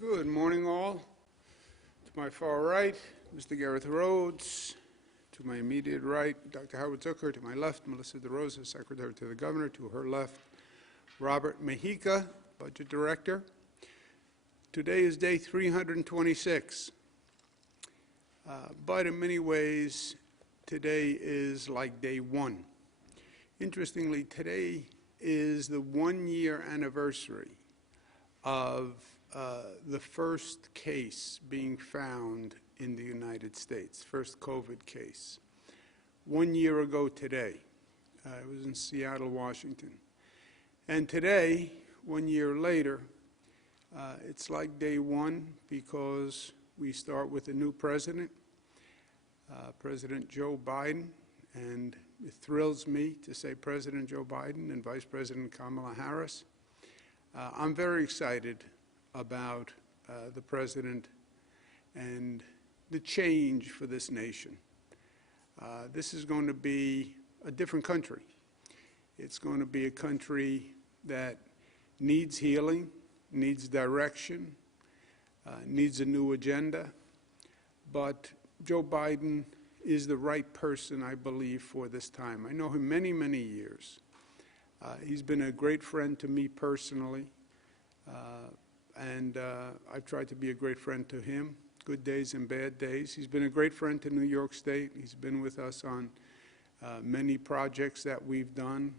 Good morning, all. To my far right, Mr. Gareth Rhodes. To my immediate right, Dr. Howard Zucker. To my left, Melissa DeRosa, Secretary to the Governor. To her left, Robert Mejica, Budget Director. Today is day 326. But in many ways, today is like day one. Interestingly, today is the one-year anniversary of the first case being found in the United States, first COVID case. 1 year ago today, it was in Seattle, Washington. And today, 1 year later, it's like day one because we start with a new president, President Joe Biden, and it thrills me to say President Joe Biden and Vice President Kamala Harris. I'm very excited about the president and the change for this nation. This is going to be a different country. It's going to be a country that needs healing, needs direction, needs a new agenda. But Joe Biden is the right person, I believe, for this time. I know him many, many years. He's been a great friend to me personally, and I've tried to be a great friend to him, good days and bad days. He's been a great friend to New York State. He's been with us on many projects that we've done,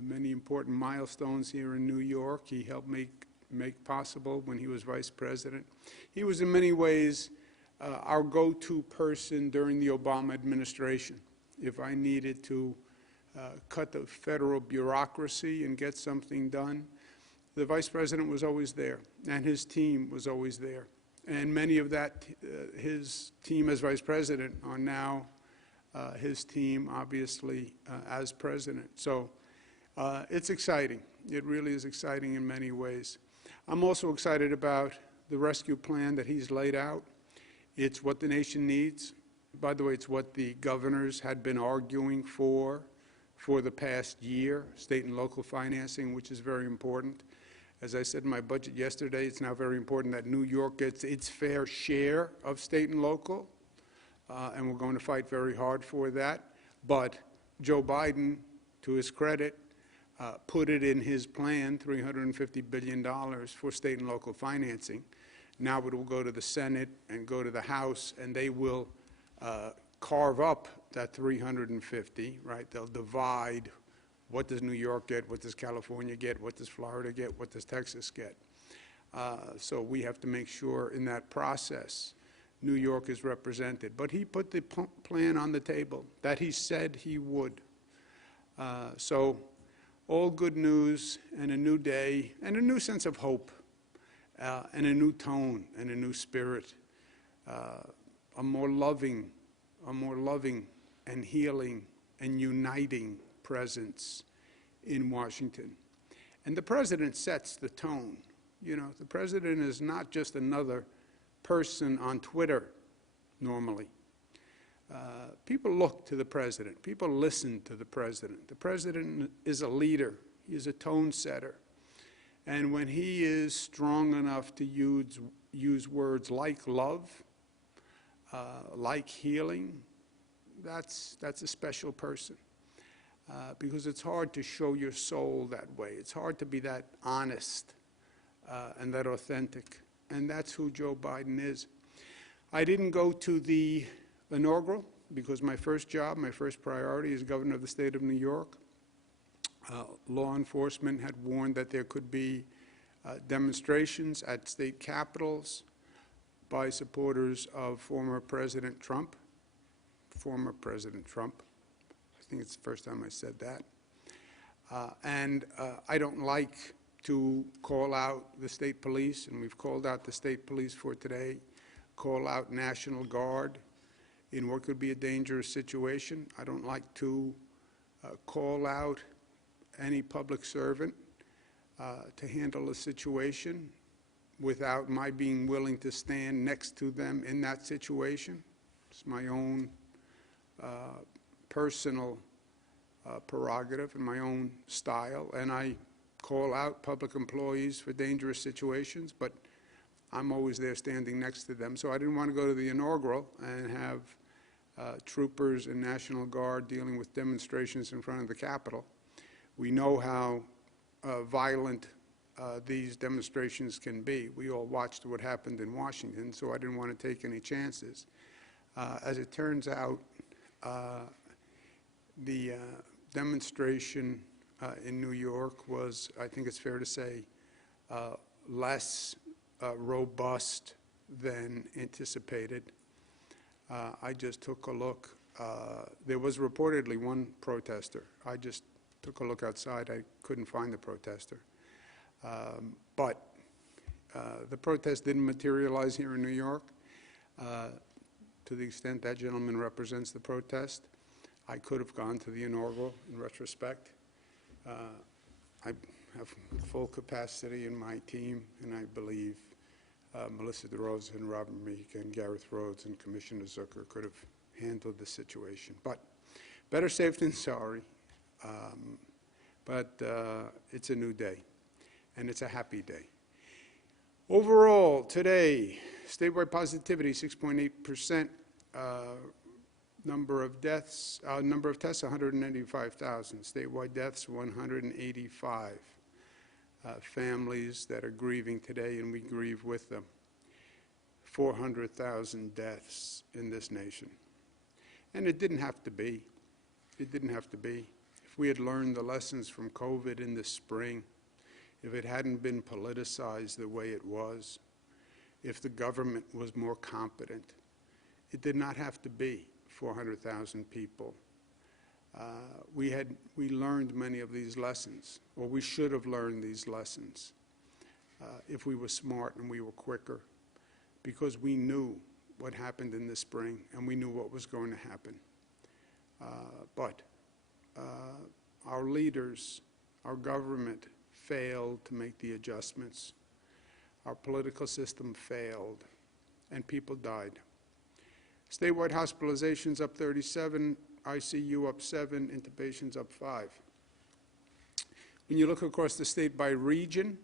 many important milestones here in New York. He helped make possible when he was vice president. He was in many ways our go-to person during the Obama administration. If I needed to cut the federal bureaucracy and get something done, the vice president was always there, and his team was always there. And many of his team as vice president are now his team, obviously, as president. So it's exciting. It really is exciting in many ways. I'm also excited about the rescue plan that he's laid out. It's what the nation needs. By the way, it's what the governors had been arguing for the past year, state and local financing, which is very important. As I said in my budget yesterday, it's now very important that New York gets its fair share of state and local, and we're going to fight very hard for that. But Joe Biden, to his credit, put it in his plan, $350 billion for state and local financing. Now it will go to the Senate and go to the House, and they will carve up that 350, right? They'll divide. What does New York get? What does California get? What does Florida get? What does Texas get? So we have to make sure in that process New York is represented. But he put the plan on the table that he said he would. So all good news and a new day and a new sense of hope and a new tone and a new spirit, a more loving and healing and uniting presence in Washington. And the president sets the tone. You know, the president is not just another person on Twitter normally. People look to the president. People listen to the president. The president is a leader. He is a tone setter. And when he is strong enough to use words like love, like healing, that's a special person. Because it's hard to show your soul that way. It's hard to be that honest and that authentic. And that's who Joe Biden is. I didn't go to the inaugural because my first job, my first priority is governor of the state of New York. Law enforcement had warned that there could be demonstrations at state capitals by supporters of former President Trump. I think it's the first time I said that. I don't like to call out the state police, and we've called out the state police for today, call out National Guard in what could be a dangerous situation. I don't like to call out any public servant to handle a situation without my being willing to stand next to them in that situation. It's my own personal prerogative and my own style, and I call out public employees for dangerous situations, but I'm always there standing next to them. So I didn't want to go to the inaugural and have troopers and National Guard dealing with demonstrations in front of the Capitol. We know how violent these demonstrations can be. We all watched what happened in Washington, so I didn't want to take any chances. As it turns out, the demonstration in New York was, I think it's fair to say, less robust than anticipated. I just took a look. There was reportedly one protester. I just took a look outside. I couldn't find the protester. But the protest didn't materialize here in New York. To the extent that gentleman represents the protest, I could have gone to the inaugural in retrospect. I have full capacity in my team, and I believe Melissa DeRosa and Robert Meek and Gareth Rhodes and Commissioner Zucker could have handled the situation. But better safe than sorry. But it's a new day, and it's a happy day. Overall, today, statewide positivity, 6.8%. Number of tests, 185,000. Statewide deaths, 185. Families that are grieving today, and we grieve with them. 400,000 deaths in this nation. And it didn't have to be. It didn't have to be. If we had learned the lessons from COVID in the spring, if it hadn't been politicized the way it was, if the government was more competent, it did not have to be 400,000 people. We learned many of these lessons, or we should have learned these lessons if we were smart and we were quicker, because we knew what happened in the spring and we knew what was going to happen. But our leaders, our government failed to make the adjustments. Our political system failed, and people died. Statewide hospitalizations up 37, ICU up 7, intubations up 5. When you look across the state by region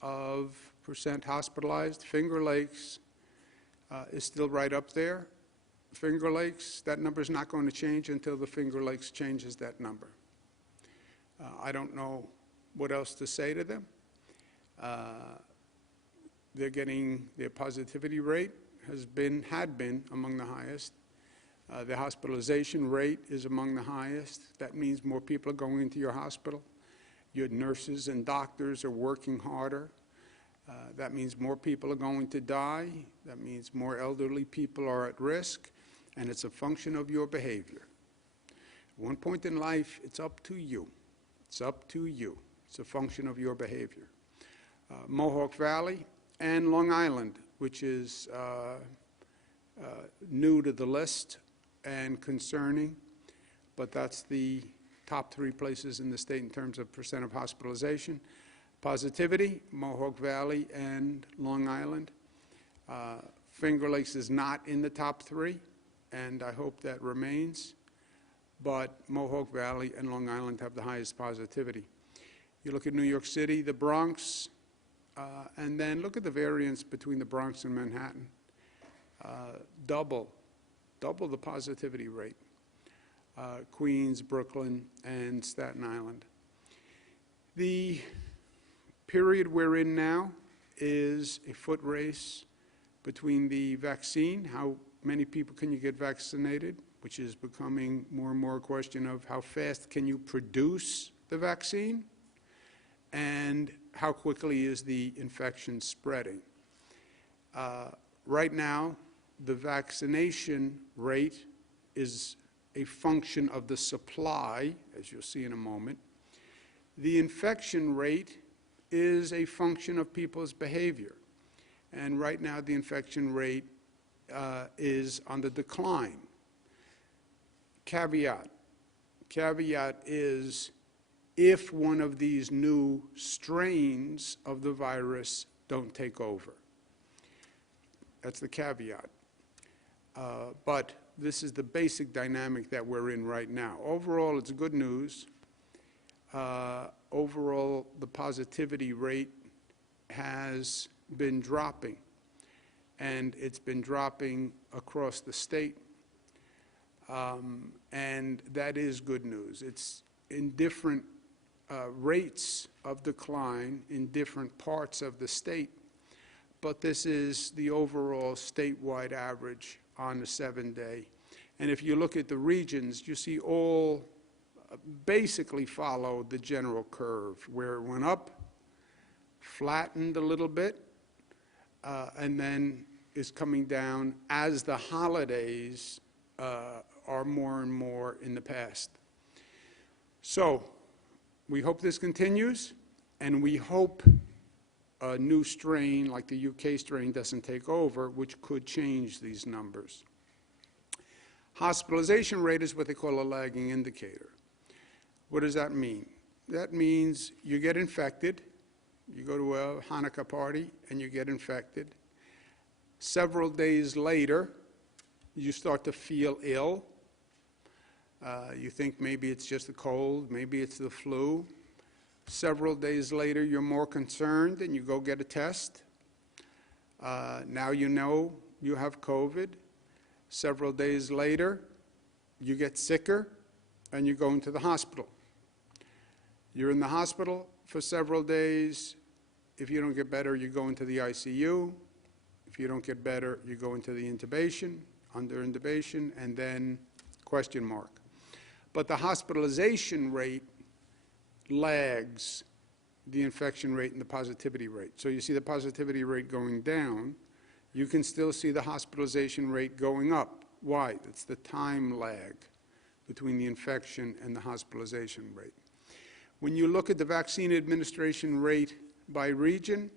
of percent hospitalized, Finger Lakes is still right up there. Finger Lakes, that number is not going to change until the Finger Lakes changes that number. I don't know what else to say to them. They're getting, their positivity rate had been among the highest. The hospitalization rate is among the highest. That means more people are going into your hospital. Your nurses and doctors are working harder. That means more people are going to die. That means more elderly people are at risk, and it's a function of your behavior. At one point in life, it's up to you. It's up to you. It's a function of your behavior. Mohawk Valley and Long Island, which is new to the list and concerning, but that's the top 3 places in the state in terms of percent of hospitalization. Positivity, Mohawk Valley and Long Island. Finger Lakes is not in the top 3, and I hope that remains, but Mohawk Valley and Long Island have the highest positivity. You look at New York City, the Bronx, and then look at the variance between the Bronx and Manhattan. Double the positivity rate. Queens, Brooklyn, and Staten Island. The period we're in now is a foot race between the vaccine, how many people can you get vaccinated, which is becoming more and more a question of how fast can you produce the vaccine, and how quickly is the infection spreading. Right now, the vaccination rate is a function of the supply, as you'll see in a moment. The infection rate is a function of people's behavior. And right now, the infection rate is on the decline. Caveat is if one of these new strains of the virus don't take over. That's the caveat. But this is the basic dynamic that we're in right now. Overall, it's good news. Overall, the positivity rate has been dropping and it's been dropping across the state, and that is good news. It's in different rates of decline in different parts of the state, but this is the overall statewide average on the 7-day. And if you look at the regions, you see all basically follow the general curve, where it went up, flattened a little bit, and then is coming down as the holidays are more and more in the past. So we hope this continues, and we hope a new strain like the UK strain doesn't take over, which could change these numbers. Hospitalization rate is what they call a lagging indicator. What does that mean? That means you get infected, you go to a Hanukkah party and you get infected. Several days later, you start to feel ill. You think maybe it's just a cold, maybe it's the flu. Several days later, you're more concerned and you go get a test. Now you know you have COVID. Several days later, you get sicker and you go into the hospital. You're in the hospital for several days. If you don't get better, you go into the ICU. If you don't get better, you go into the intubation, under intubation, and then question mark. But the hospitalization rate lags the infection rate and the positivity rate. So you see the positivity rate going down. You can still see the hospitalization rate going up. Why? It's the time lag between the infection and the hospitalization rate. When you look at the vaccine administration rate by region,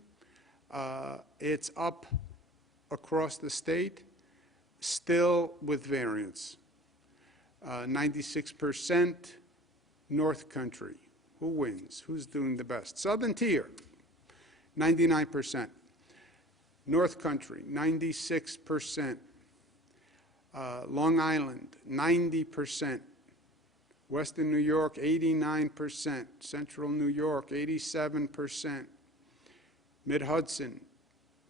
it's up across the state, still with variance. 96% North Country. Who wins? Who's doing the best? Southern Tier, 99%. North Country, 96%. Long Island, 90%. Western New York, 89%. Central New York, 87%. Mid-Hudson,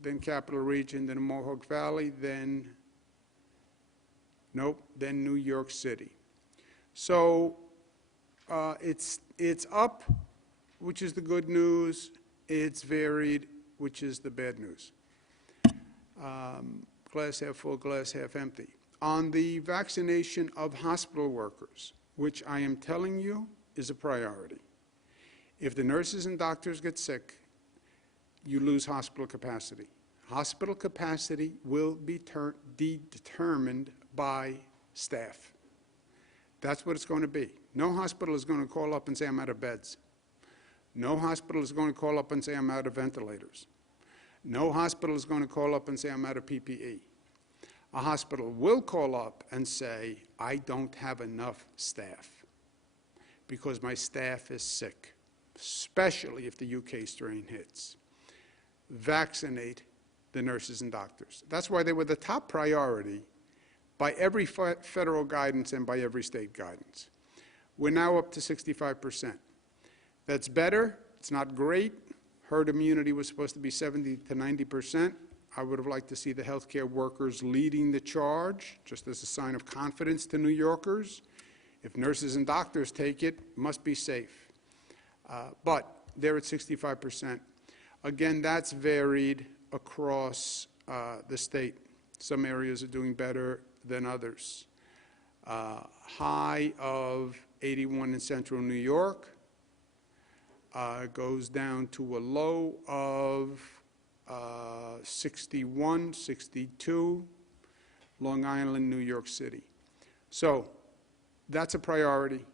then Capital Region, then Mohawk Valley, then New York City. So it's up, which is the good news. It's varied, which is the bad news. Glass half full, glass half empty. On the vaccination of hospital workers, which I am telling you is a priority. If the nurses and doctors get sick, you lose hospital capacity. Hospital capacity will be determined by staff. That's what it's going to be. No hospital is going to call up and say, I'm out of beds. No hospital is going to call up and say, I'm out of ventilators. No hospital is going to call up and say, I'm out of PPE. A hospital will call up and say, I don't have enough staff because my staff is sick, especially if the UK strain hits. Vaccinate the nurses and doctors. That's why they were the top priority by every federal guidance and by every state guidance. We're now up to 65%. That's better. It's not great. Herd immunity was supposed to be 70 to 90%. I would have liked to see the healthcare workers leading the charge, just as a sign of confidence to New Yorkers. If nurses and doctors take it, it must be safe. But they're at 65%. Again, that's varied across the state. Some areas are doing better than others. High of 81 in central New York, goes down to a low of 61, 62, Long Island, New York City. So that's a priority,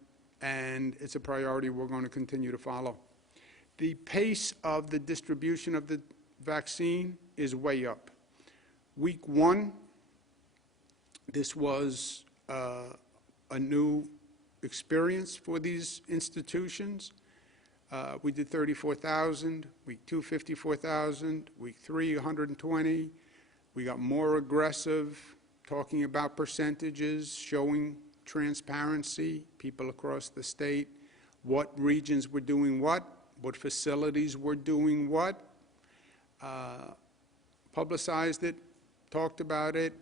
and it's a priority we're going to continue to follow. The pace of the distribution of the vaccine is way up. Week 1, this was a new experience for these institutions. We did 34,000, week 2, 54,000, week 3, 120. We got more aggressive, talking about percentages, showing transparency, people across the state, what regions were doing what facilities were doing what, publicized it, talked about it,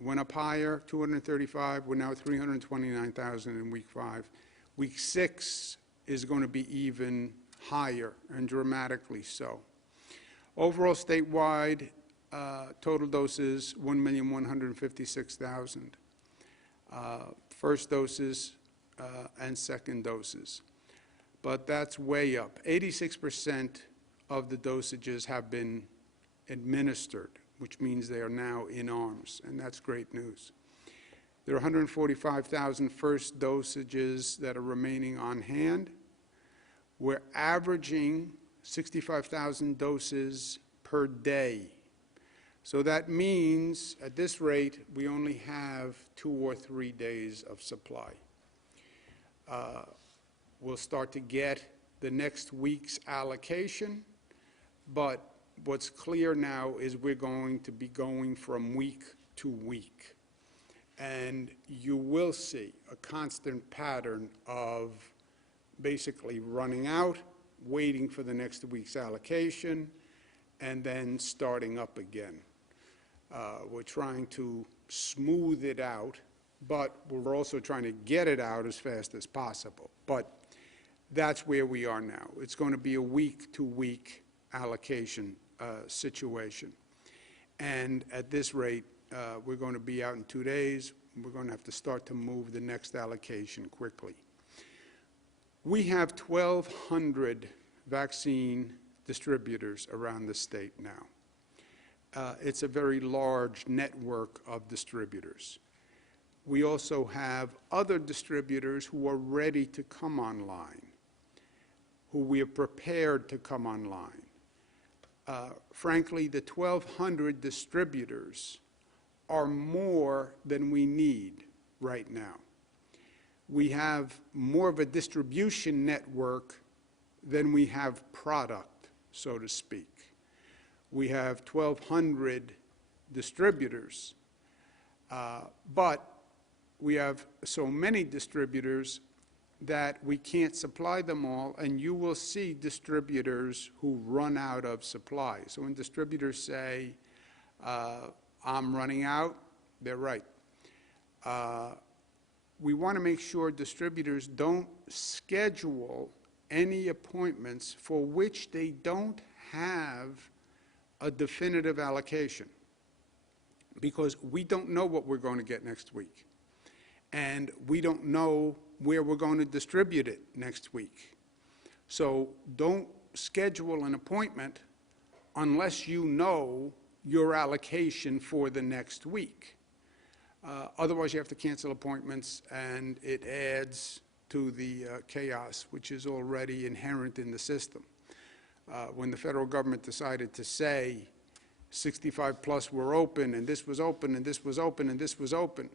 went up higher, 235. We're now at 329,000 in week 5. Week 6 is going to be even higher, and dramatically so. Overall, statewide, total doses, 1,156,000. First doses and second doses. But that's way up. 86% of the dosages have been administered, which means they are now in arms, and that's great news. There are 145,000 first dosages that are remaining on hand. We're averaging 65,000 doses per day. So that means, at this rate, we only have 2 or 3 days of supply. We'll start to get the next week's allocation, but what's clear now is we're going to be going from week to week. And you will see a constant pattern of basically running out, waiting for the next week's allocation, and then starting up again. We're trying to smooth it out, but we're also trying to get it out as fast as possible. But that's where we are now. It's going to be a week-to-week allocation situation. And at this rate, we're going to be out in 2 days. We're going to have to start to move the next allocation quickly. We have 1,200 vaccine distributors around the state now. It's a very large network of distributors. We also have other distributors who are ready to come online, who we have prepared to come online. Frankly, the 1,200 distributors are more than we need right now. We have more of a distribution network than we have product, so to speak. We have 1,200 distributors, but we have so many distributors that we can't supply them all, and you will see distributors who run out of supply. So when distributors say, I'm running out, they're right. We want to make sure distributors don't schedule any appointments for which they don't have a definitive allocation, because we don't know what we're going to get next week, and we don't know where we're going to distribute it next week. So don't schedule an appointment unless you know your allocation for the next week. Otherwise, you have to cancel appointments, and it adds to the chaos, which is already inherent in the system. When the federal government decided to say 65 plus were open, and this was open, and this was open, and this was open,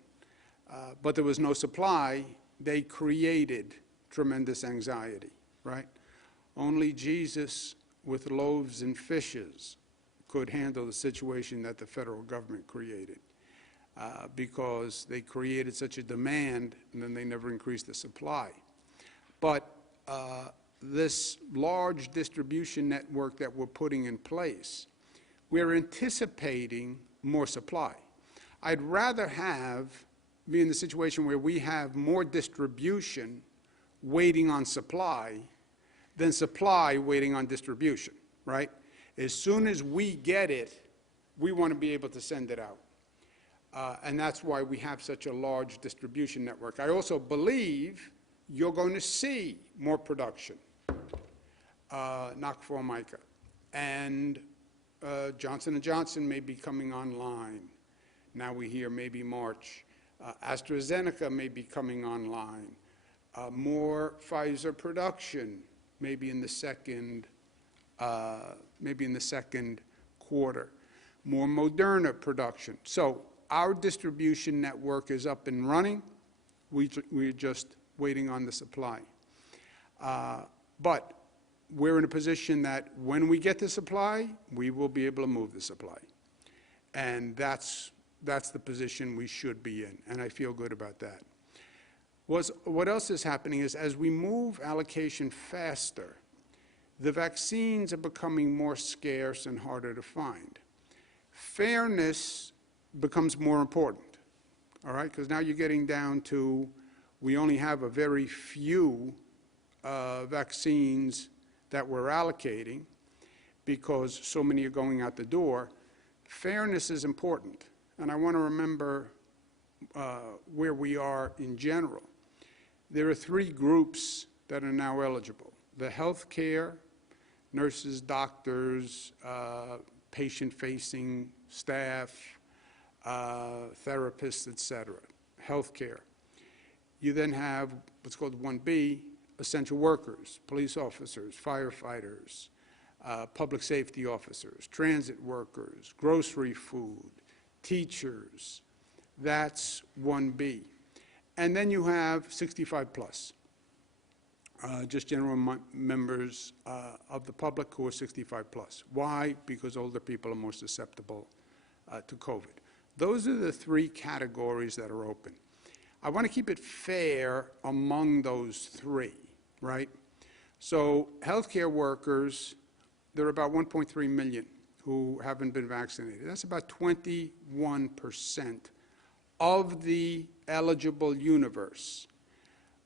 but there was no supply, they created tremendous anxiety, right? Only Jesus with loaves and fishes could handle the situation that the federal government created, because they created such a demand, and then they never increased the supply. But this large distribution network that we're putting in place, we're anticipating more supply. I'd rather be in the situation where we have more distribution waiting on supply than supply waiting on distribution, right? As soon as we get it, we want to be able to send it out. And that's why we have such a large distribution network. I also believe you're going to see more production. Knock Formica. And Johnson & Johnson may be coming online. Now we hear maybe March. AstraZeneca may be coming online. More Pfizer production maybe in the second quarter. More Moderna production. So our distribution network is up and running. We're just waiting on the supply. But we're in a position that when we get the supply, we will be able to move the supply. And that's the position we should be in, and I feel good about that. What else is happening is, as we move allocation faster, the vaccines are becoming more scarce and harder to find. Fairness becomes more important, all right? Because now you're getting down to, we only have a very few vaccines that we're allocating because so many are going out the door. Fairness is important, and I want to remember where we are in general. There are three groups that are now eligible: the healthcare, nurses, doctors, patient-facing staff, therapists, etc. Healthcare. You then have what's called 1B, essential workers, police officers, firefighters, public safety officers, transit workers, grocery food, teachers. That's 1B. And then you have 65 plus, just general members of the public who are 65 plus. Why? Because older people are more susceptible to COVID. Those are the three categories that are open. I want to keep it fair among those three, right? So healthcare workers, there are about 1.3 million who haven't been vaccinated. That's about 21% of the eligible universe.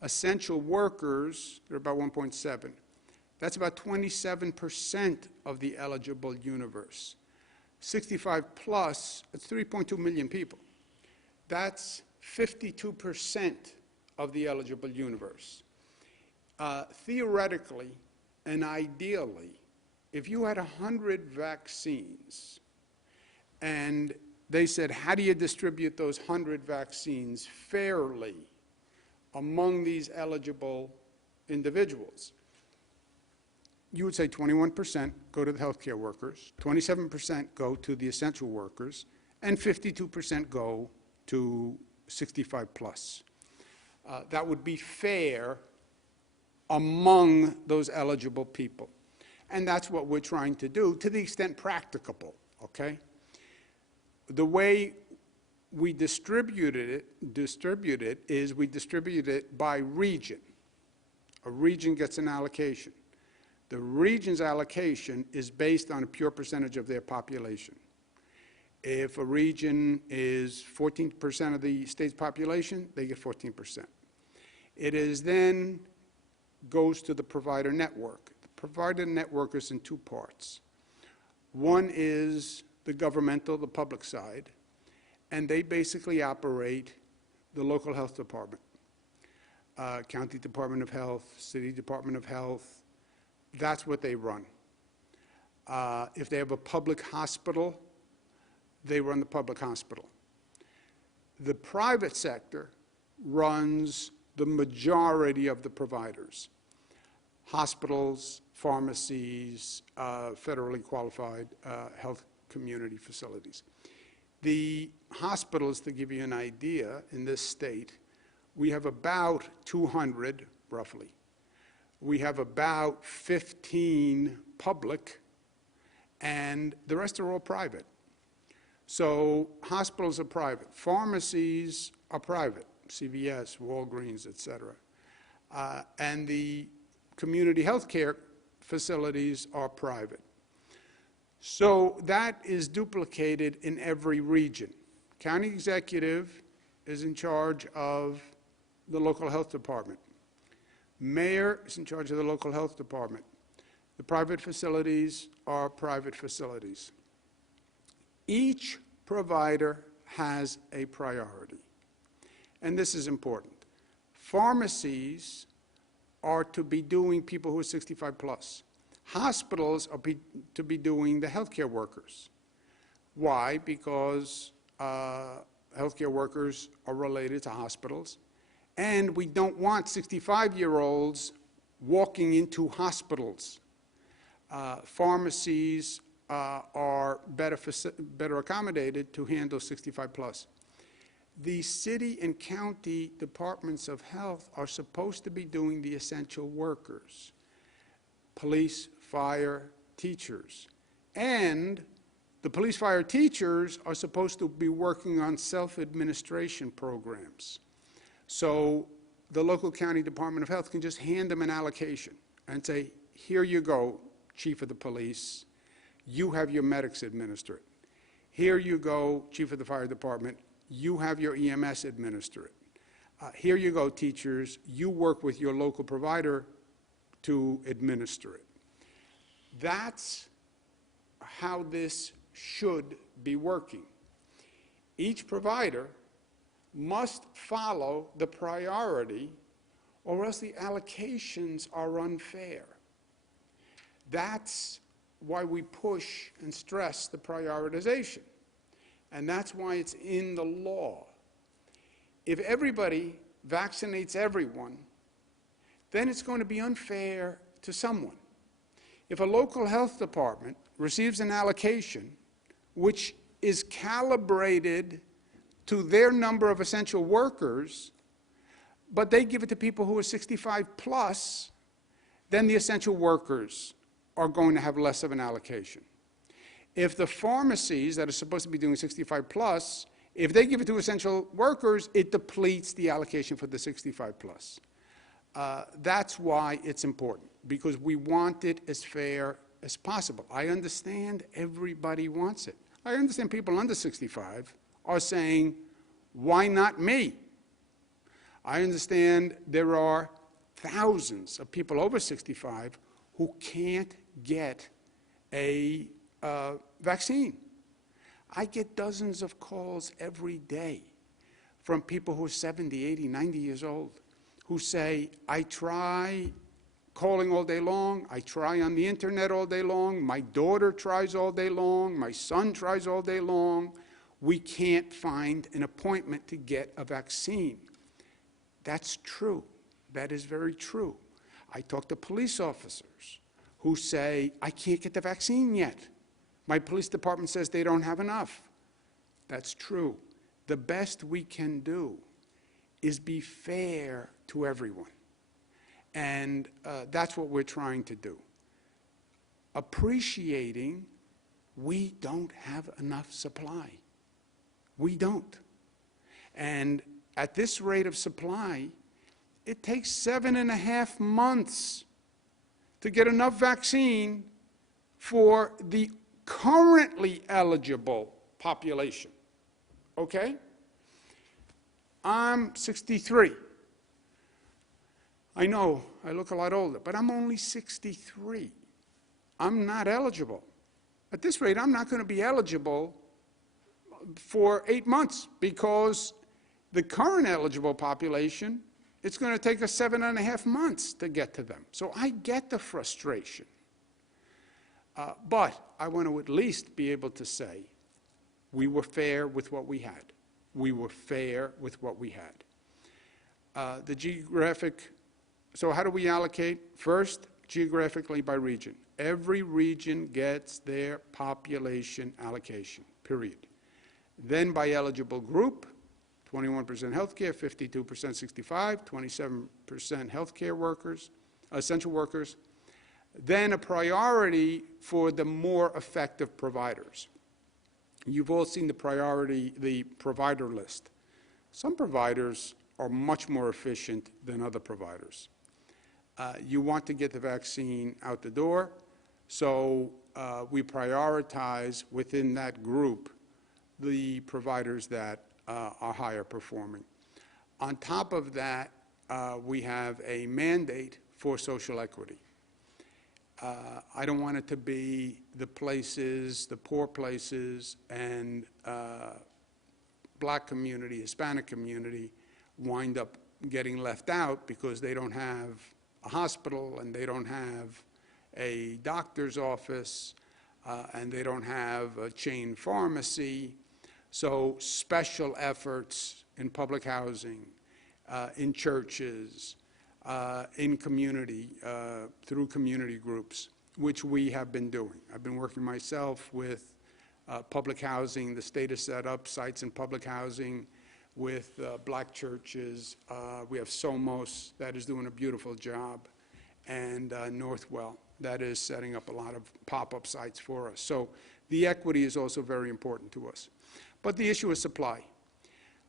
Essential workers, there are about 1.7. That's about 27% of the eligible universe. 65 plus, it's 3.2 million people. That's 52% of the eligible universe. Theoretically and ideally, if you had 100 vaccines and they said, how do you distribute those 100 vaccines fairly among these eligible individuals? You would say 21% go to the healthcare workers, 27% go to the essential workers, and 52% go to 65 plus. That would be fair among those eligible people. And that's what we're trying to do to the extent practicable, okay? The way we distribute it is we distribute it by region. A region gets an allocation. The region's allocation is based on a pure percentage of their population. If a region is 14% of the state's population, they get 14%. It is then goes to the provider network. The provider network is in two parts. One is the governmental, the public side, and they basically operate the local health department, county department of health, city department of health. That's what they run. If they have a public hospital, they run the public hospital. The private sector runs the majority of the providers: hospitals, pharmacies, federally qualified health community facilities. The hospitals, to give you an idea, in this state, we have about 200, roughly. We have about 15 public, and the rest are all private. So hospitals are private. Pharmacies are private, CVS, Walgreens, et cetera. And the community health care facilities are private. So that is duplicated in every region. County executive is in charge of the local health department. Mayor is in charge of the local health department. The private facilities are private facilities. Each provider has a priority, and this is important. Pharmacies are to be doing people who are 65 plus. Hospitals are to be doing the healthcare workers. Why? Because healthcare workers are related to hospitals, and we don't want 65-year-olds walking into hospitals. Pharmacies are better accommodated to handle 65 plus. The city and county departments of health are supposed to be doing the essential workers: police, fire, teachers. And the police, fire, teachers are supposed to be working on self-administration programs. So the local county department of health can just hand them an allocation and say, here you go, chief of the police. You have your medics administer it. Here you go, chief of the fire department, you have your EMS administer it. Here you go, teachers, you work with your local provider to administer it. That's how this should be working. Each provider must follow the priority, or else the allocations are unfair. That's why we push and stress the prioritization. And that's why it's in the law. If everybody vaccinates everyone, then it's going to be unfair to someone. If a local health department receives an allocation which is calibrated to their number of essential workers, but they give it to people who are 65 plus, then the essential workers are going to have less of an allocation. If the pharmacies that are supposed to be doing 65 plus, if they give it to essential workers, it depletes the allocation for the 65 plus. That's why it's important, because we want it as fair as possible. I understand everybody wants it. I understand people under 65 are saying, why not me? I understand there are thousands of people over 65 who can't get a vaccine. I get dozens of calls every day from people who are 70, 80, 90 years old who say, I try calling all day long, I try on the internet all day long, my daughter tries all day long, my son tries all day long, we can't find an appointment to get a vaccine. That's true. That is very true. I talk to police officers who say, I can't get the vaccine yet. My police department says they don't have enough. That's true. The best we can do is be fair to everyone. And that's what we're trying to do. Appreciating we don't have enough supply. We don't. And at this rate of supply, it takes 7.5 months to get enough vaccine for the currently eligible population. Okay? I'm 63. I know I look a lot older, but I'm only 63. I'm not eligible. At this rate, I'm not going to be eligible for 8 months, because the current eligible population, it's going to take us 7.5 months to get to them. So I get the frustration. But I want to at least be able to say we were fair with what we had. We were fair with what we had. The geographic, so how do we allocate? First, geographically by region. Every region gets their population allocation, period. Then by eligible group, 21% healthcare, 52% 65, 27% healthcare workers, essential workers. Then a priority for the more effective providers. You've all seen the provider list. Some providers are much more efficient than other providers. You want to get the vaccine out the door, so we prioritize within that group the providers that are higher performing. On top of that, we have a mandate for social equity. I don't want it to be the places, the poor places, and black community, Hispanic community wind up getting left out because they don't have a hospital and they don't have a doctor's office and they don't have a chain pharmacy. So special efforts in public housing, in churches, in community, through community groups, which we have been doing. I've been working myself with public housing. The state has set up sites in public housing with black churches. We have Somos that is doing a beautiful job, and Northwell that is setting up a lot of pop-up sites for us. So the equity is also very important to us. But the issue is supply.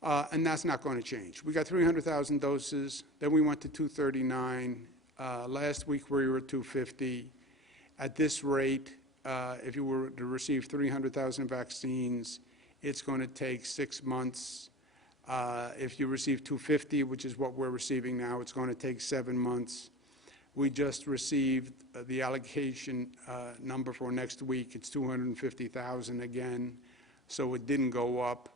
And that's not going to change. We got 300,000 doses, then we went to 239. Last week we were at 250. At this rate, if you were to receive 300,000 vaccines, it's going to take 6 months. If you receive 250, which is what we're receiving now, it's going to take 7 months. We just received the allocation number for next week. It's 250,000 again, so it didn't go up.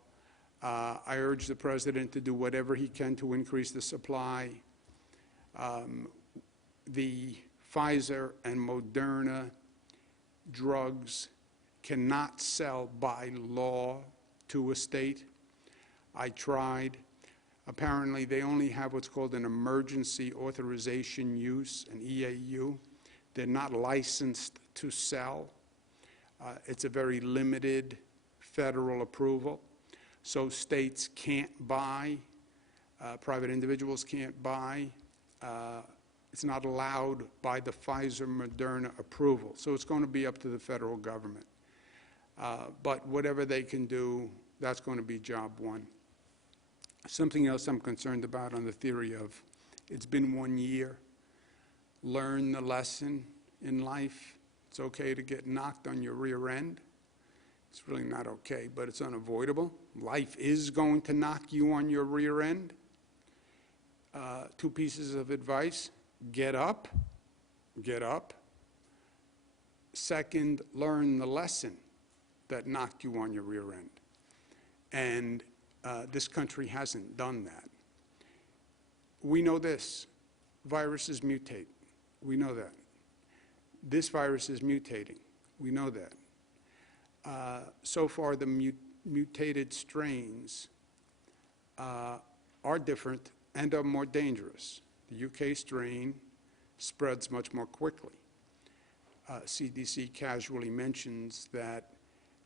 I urge the President to do whatever he can to increase the supply. The Pfizer and Moderna drugs cannot sell by law to a state. I tried. Apparently, they only have what's called an emergency authorization use, an EAU. They're not licensed to sell. It's a very limited federal approval. So states can't buy, private individuals can't buy. It's not allowed by the Pfizer-Moderna approval. So it's going to be up to the federal government. But whatever they can do, that's going to be job one. Something else I'm concerned about on the theory of it's been 1 year. Learn the lesson in life. It's okay to get knocked on your rear end. It's really not okay, but it's unavoidable. Life is going to knock you on your rear end. 2 pieces of advice: get up, get up. Second, learn the lesson that knocked you on your rear end. And this country hasn't done that. We know this. Viruses mutate. We know that. This virus is mutating. We know that. So far, the mutated strains are different and are more dangerous. The UK strain spreads much more quickly. CDC casually mentions that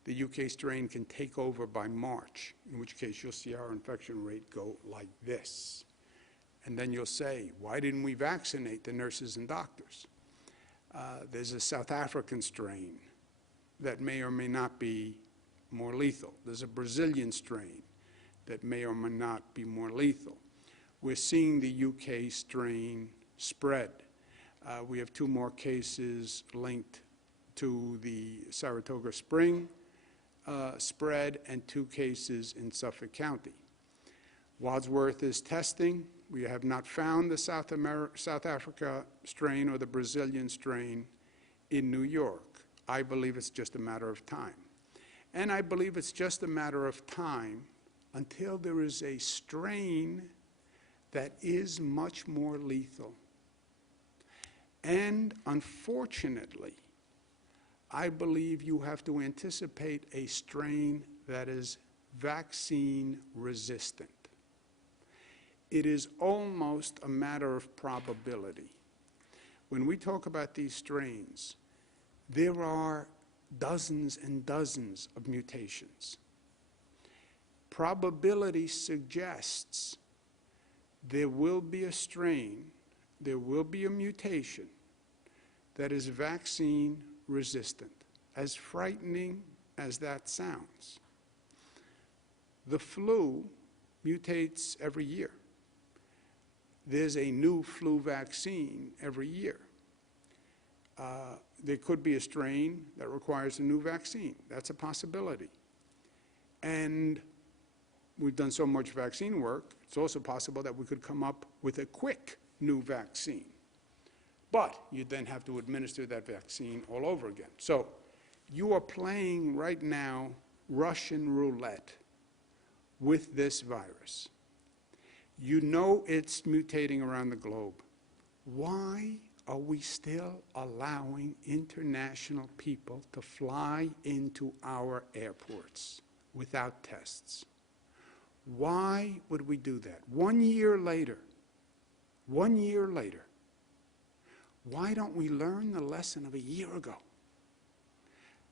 the UK strain can take over by March, in which case you'll see our infection rate go like this. And then you'll say, why didn't we vaccinate the nurses and doctors? There's a South African strain that may or may not be more lethal. There's a Brazilian strain that may or may not be more lethal. We're seeing the UK strain spread. We have 2 more cases linked to the Saratoga Spring spread and 2 cases in Suffolk County. Wadsworth is testing. We have not found the South Africa strain or the Brazilian strain in New York. I believe it's just a matter of time. And I believe it's just a matter of time until there is a strain that is much more lethal. And unfortunately, I believe you have to anticipate a strain that is vaccine resistant. It is almost a matter of probability. When we talk about these strains, there are dozens and dozens of mutations. Probability suggests there will be a strain, there will be a mutation that is vaccine resistant, as frightening as that sounds. The flu mutates every year. There's a new flu vaccine every year. There could be a strain that requires a new vaccine. That's a possibility. And we've done so much vaccine work, it's also possible that we could come up with a quick new vaccine. But you then have to administer that vaccine all over again. So you are playing right now Russian roulette with this virus. You know it's mutating around the globe. Why are we still allowing international people to fly into our airports without tests? Why would we do that? 1 year later, why don't we learn the lesson of a year ago?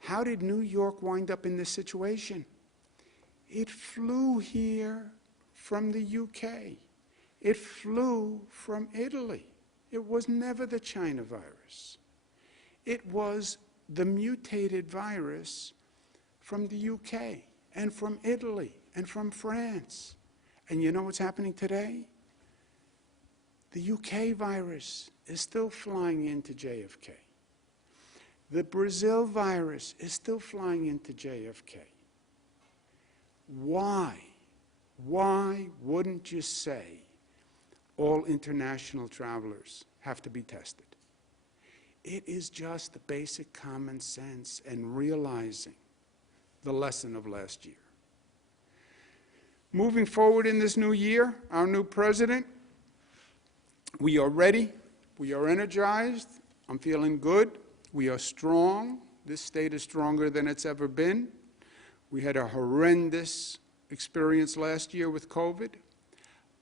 How did New York wind up in this situation? It flew here from the UK. It flew from Italy. It was never the China virus. It was the mutated virus from the UK and from Italy and from France. And you know what's happening today? The UK virus is still flying into JFK. The Brazil virus is still flying into JFK. Why? Why wouldn't you say all international travelers have to be tested? It is just the basic common sense and realizing the lesson of last year. Moving forward in this new year, our new president, we are ready, we are energized, I'm feeling good, we are strong. This state is stronger than it's ever been. We had a horrendous experience last year with COVID,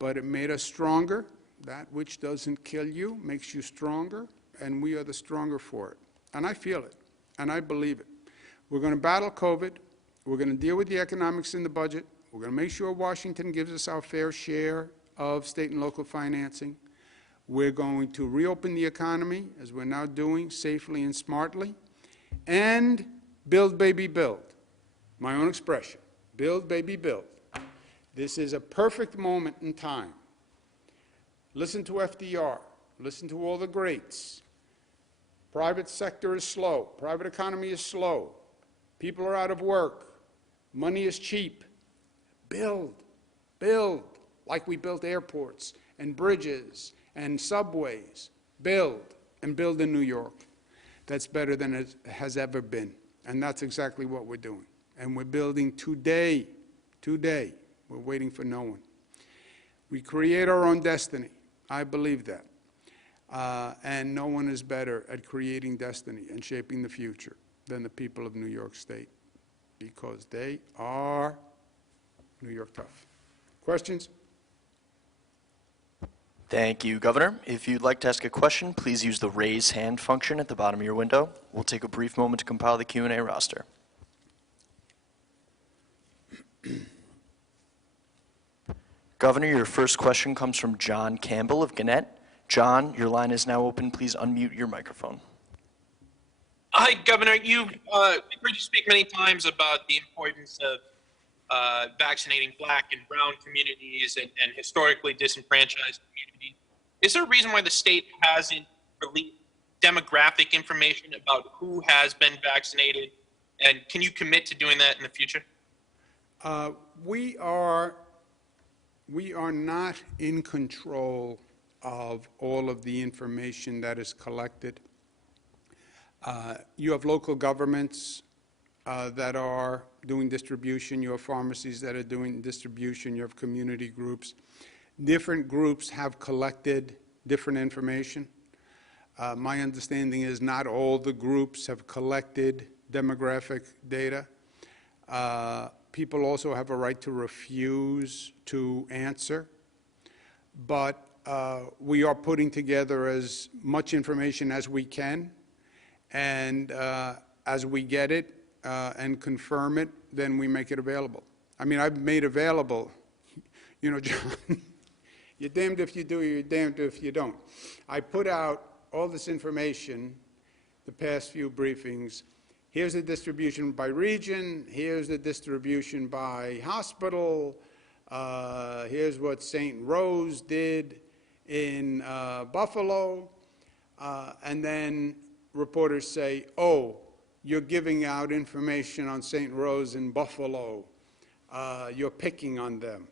but it made us stronger. That which doesn't kill you makes you stronger, and we are the stronger for it. And I feel it, and I believe it. We're going to battle COVID. We're going to deal with the economics in the budget. We're going to make sure Washington gives us our fair share of state and local financing. We're going to reopen the economy, as we're now doing, safely and smartly, and build, baby, build. My own expression, build, baby, build. This is a perfect moment in time. Listen to FDR. Listen to all the greats. Private sector is slow. Private economy is slow. People are out of work. Money is cheap. Build, build, like we built airports and bridges and subways. Build, and build in New York. That's better than it has ever been. And that's exactly what we're doing. And we're building today. Today. We're waiting for no one. We create our own destiny. I believe that. And no one is better at creating destiny and shaping the future than the people of New York State, because they are New York tough. Questions? Thank you, Governor. If you'd like to ask a question, please use the raise hand function at the bottom of your window. We'll take a brief moment to compile the Q&A roster. Governor, your first question comes from John Campbell of Gannett. John, your line is now open. Please unmute your microphone. Hi, Governor. You've heard you speak many times about the importance of vaccinating Black and brown communities and historically disenfranchised communities. Is there a reason why the state hasn't released demographic information about who has been vaccinated? And can you commit to doing that in the future? We are not in control of all of the information that is collected. You have local governments that are doing distribution. You have pharmacies that are doing distribution. You have community groups. Different groups have collected different information. My understanding is not all the groups have collected demographic data. People also have a right to refuse to answer. But we are putting together as much information as we can. And as we get it and confirm it, then we make it available. I mean, I've made available, you know, John, you're damned if you do, you're damned if you don't. I put out all this information the past few briefings. Here's the distribution by region. Here's the distribution by hospital. Here's what St. Rose did in Buffalo. And then reporters say, oh, you're giving out information on St. Rose in Buffalo. You're picking on them,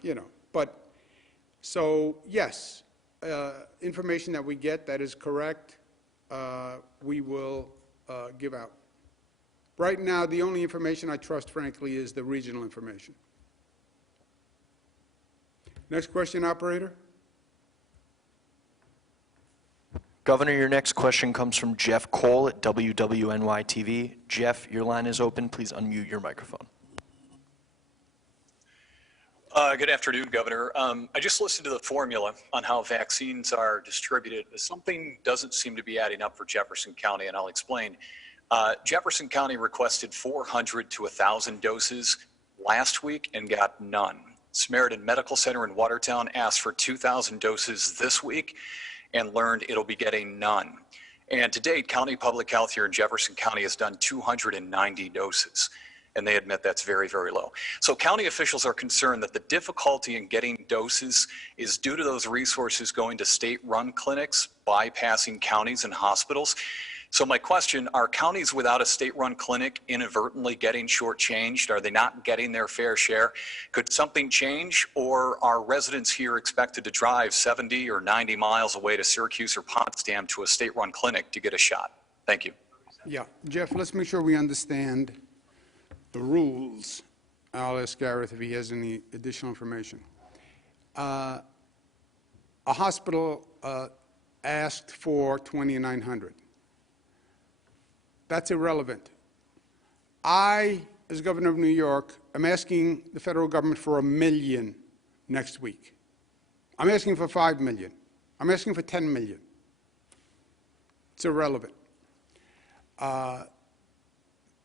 you know. But so, yes, information that we get that is correct, we will give out. Right now, the only information I trust, frankly, is the regional information. Next question, operator. Governor, your next question comes from Jeff Cole at WWNY-TV. Jeff, your line is open. Please unmute your microphone. Good afternoon, Governor. I just listened to the formula on how vaccines are distributed. Something doesn't seem to be adding up for Jefferson County, and I'll explain. Jefferson County requested 400 to 1,000 doses last week and got none. Samaritan Medical Center in Watertown asked for 2,000 doses this week and learned it'll be getting none. And to date, County Public Health here in Jefferson County has done 290 doses, and they admit that's very, very low. So county officials are concerned that the difficulty in getting doses is due to those resources going to state-run clinics, bypassing counties and hospitals. So my question, are counties without a state-run clinic inadvertently getting shortchanged? Are they not getting their fair share? Could something change, or are residents here expected to drive 70 or 90 miles away to Syracuse or Potsdam to a state-run clinic to get a shot? Thank you. Yeah, Jeff, let's make sure we understand the rules. I'll ask Gareth if he has any additional information. A hospital asked for 2,900. That's irrelevant. I, as governor of New York, am asking the federal government for $1 million next week. I'm asking for $5 million. I'm asking for $10 million. It's irrelevant.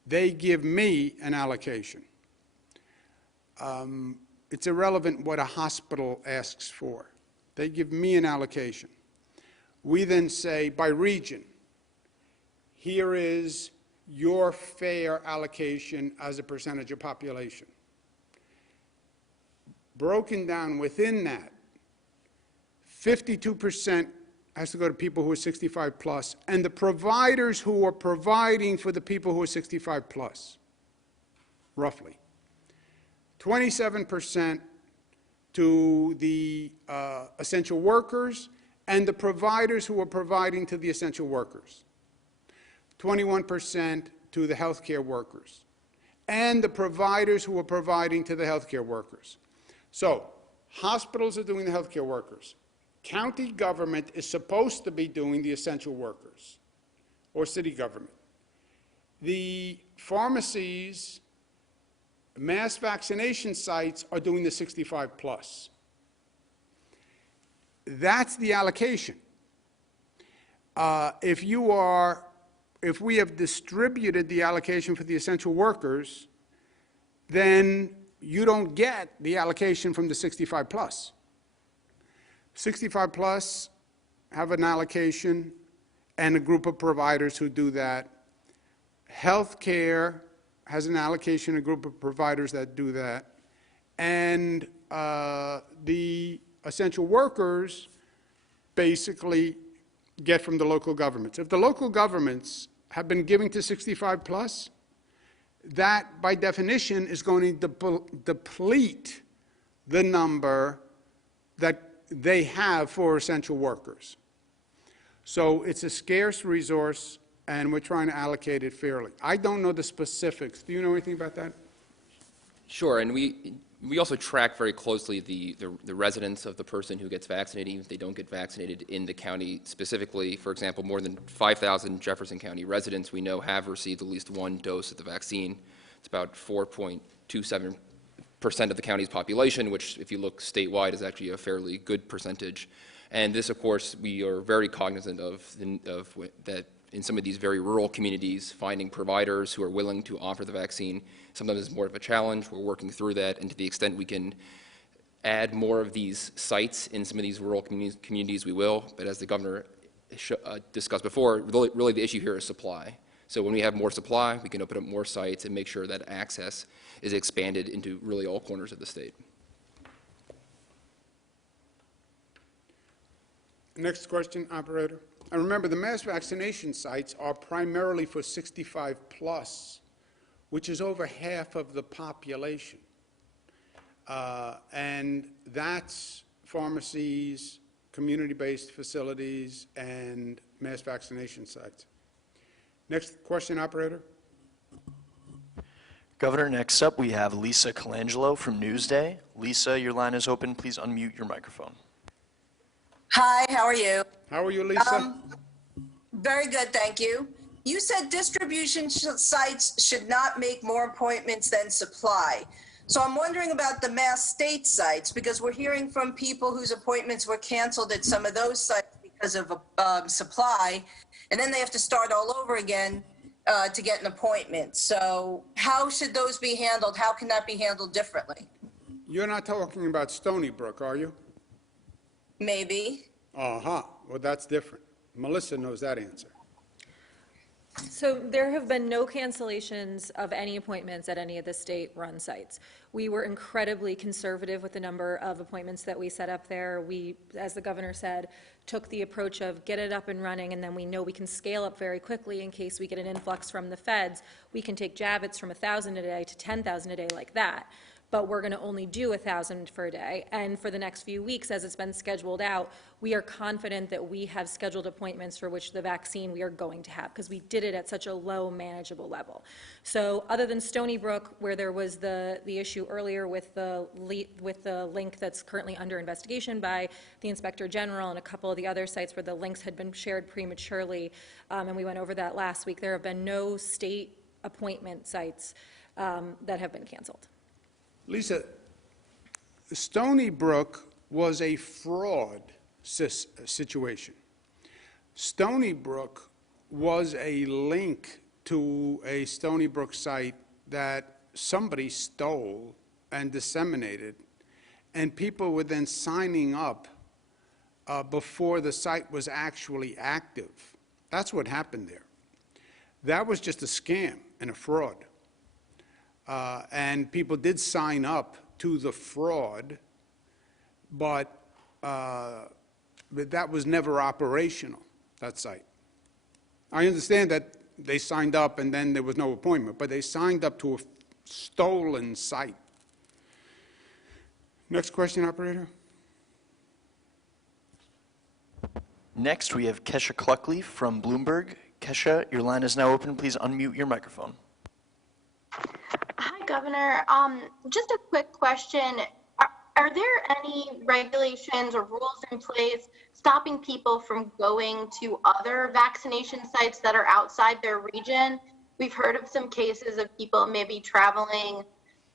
They give me an allocation. It's irrelevant what a hospital asks for. They give me an allocation. We then say, by region, here is your fair allocation as a percentage of population. Broken down within that, 52% has to go to people who are 65 plus, and the providers who are providing for the people who are 65 plus, roughly. 27% to the essential workers and the providers who are providing to the essential workers. 21% to the healthcare workers and the providers who are providing to the healthcare workers. So hospitals are doing the healthcare workers. County government is supposed to be doing the essential workers, or city government. The pharmacies, mass vaccination sites are doing the 65 plus. That's the allocation. If we have distributed the allocation for the essential workers, then you don't get the allocation from the 65 plus. 65 plus have an allocation and a group of providers who do that. Healthcare has an allocation, a group of providers that do that. And the essential workers basically get from the local governments. If the local governments have been giving to 65 plus, that by definition is going to deplete the number that they have for essential workers. So it's a scarce resource, and we're trying to allocate it fairly. I don't know the specifics. Do you know anything about that? Sure, and we also track very closely the residence of the person who gets vaccinated, even if they don't get vaccinated in the county specifically. For example, more than 5,000 Jefferson County residents we know have received at least one dose of the vaccine. It's about 4.27% of the county's population, which, if you look statewide, is actually a fairly good percentage. And this, of course, we are very cognizant of that in some of these very rural communities, finding providers who are willing to offer the vaccine sometimes is more of a challenge. We're working through that, and to the extent we can add more of these sites in some of these rural communities, we will. But as the governor discussed before, really the issue here is supply. So when we have more supply, we can open up more sites and make sure that access is expanded into really all corners of the state. Next question, operator. And remember, the mass vaccination sites are primarily for 65 plus, which is over half of the population. And that's pharmacies, community-based facilities, and mass vaccination sites. Next question, operator. Governor, next up we have Lisa Colangelo from Newsday. Lisa, your line is open. Please unmute your microphone. Hi, how are you? How are you, Lisa? Very good, thank you. You said distribution sites should not make more appointments than supply. So I'm wondering about the mass state sites, because we're hearing from people whose appointments were canceled at some of those sites because of supply, and then they have to start all over again to get an appointment. So how should those be handled? How can that be handled differently? You're not talking about Stony Brook, are you? Maybe. Uh-huh. Well, that's different. Melissa knows that answer. So there have been no cancellations of any appointments at any of the state-run sites. We were incredibly conservative with the number of appointments that we set up there. We, as the governor said, took the approach of get it up and running, and then we know we can scale up very quickly in case we get an influx from the feds. We can take Javits from 1,000 a day to 10,000 a day like that. But we're going to only do 1,000 for a day. And for the next few weeks, as it's been scheduled out, we are confident that we have scheduled appointments for which the vaccine we are going to have, because we did it at such a low, manageable level. So other than Stony Brook, where there was the issue earlier with the link that's currently under investigation by the Inspector General, and a couple of the other sites where the links had been shared prematurely, and we went over that last week, there have been no state appointment sites that have been canceled. Lisa, Stony Brook was a fraud situation. Stony Brook was a link to a Stony Brook site that somebody stole and disseminated, and people were then signing up before the site was actually active. That's what happened there. That was just a scam and a fraud. And people did sign up to the fraud, but that was never operational, that site. I understand that they signed up and then there was no appointment, but they signed up to a stolen site. Next question, operator. Next, we have Kesha Cluckley from Bloomberg. Kesha, your line is now open. Please unmute your microphone. Hi, Governor. Just a quick question. Are there any regulations or rules in place stopping people from going to other vaccination sites that are outside their region? We've heard of some cases of people maybe traveling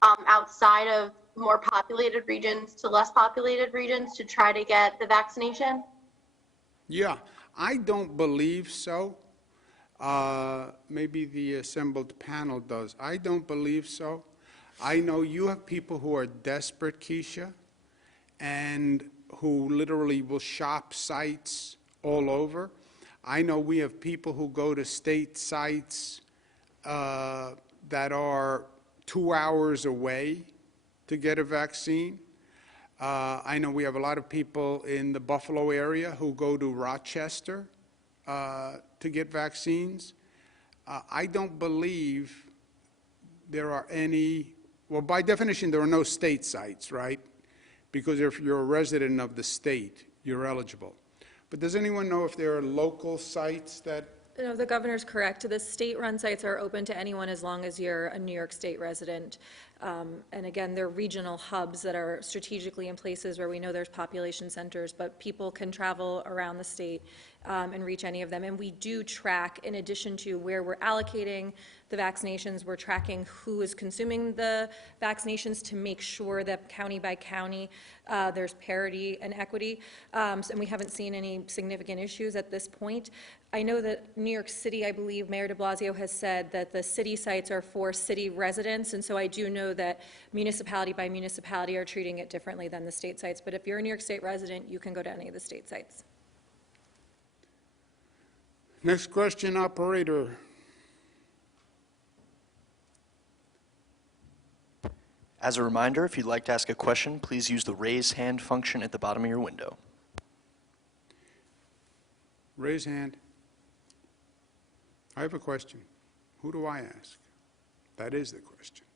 outside of more populated regions to less populated regions to try to get the vaccination? Yeah, I don't believe so. Maybe the assembled panel does. I don't believe so. I know you have people who are desperate, Keisha, and who literally will shop sites all over. I know we have people who go to state sites that are 2 hours away to get a vaccine. I know we have a lot of people in the Buffalo area who go to Rochester to get vaccines. I don't believe there are any, well, by definition, there are no state sites, right? Because if you're a resident of the state, you're eligible. But does anyone know if there are local sites that? No, the governor's correct. The state-run sites are open to anyone as long as you're a New York State resident. And again, they're regional hubs that are strategically in places where we know there's population centers, but people can travel around the state and reach any of them. And we do track, in addition to where we're allocating the vaccinations, we're tracking who is consuming the vaccinations to make sure that county by county there's parity and equity. And we haven't seen any significant issues at this point. I know that New York City, I believe Mayor de Blasio has said that the city sites are for city residents, and so I do know that municipality by municipality are treating it differently than the state sites. But if you're a New York State resident, you can go to any of the state sites. Next question, operator. As a reminder, if you'd like to ask a question, please use the raise hand function at the bottom of your window. Raise hand. I have a question. Who do I ask? That is the question.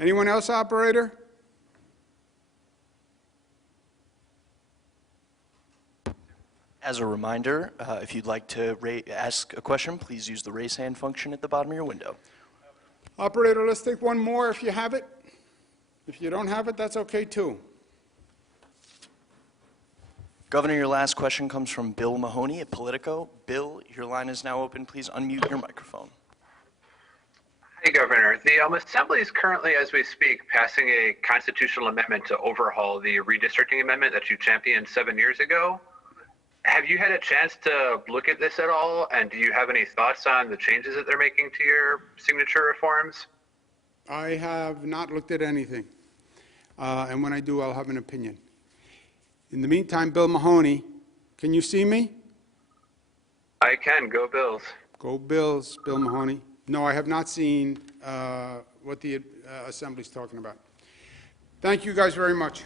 Anyone else, operator? As a reminder, if you'd like to ask a question, please use the raise hand function at the bottom of your window. Operator, let's take one more if you have it. If you don't have it, that's okay too. Governor, your last question comes from Bill Mahoney at Politico. Bill, your line is now open. Please unmute your microphone. Hi, Governor. The Assembly is currently, as we speak, passing a constitutional amendment to overhaul the redistricting amendment that you championed 7 years ago. Have you had a chance to look at this at all? And do you have any thoughts on the changes that they're making to your signature reforms? I have not looked at anything. And when I do, I'll have an opinion. In the meantime, Bill Mahoney, Can you see me? I can. Go Bills. Go Bills, Bill Mahoney. No, I have not seen what the Assembly's talking about. Thank you guys very much.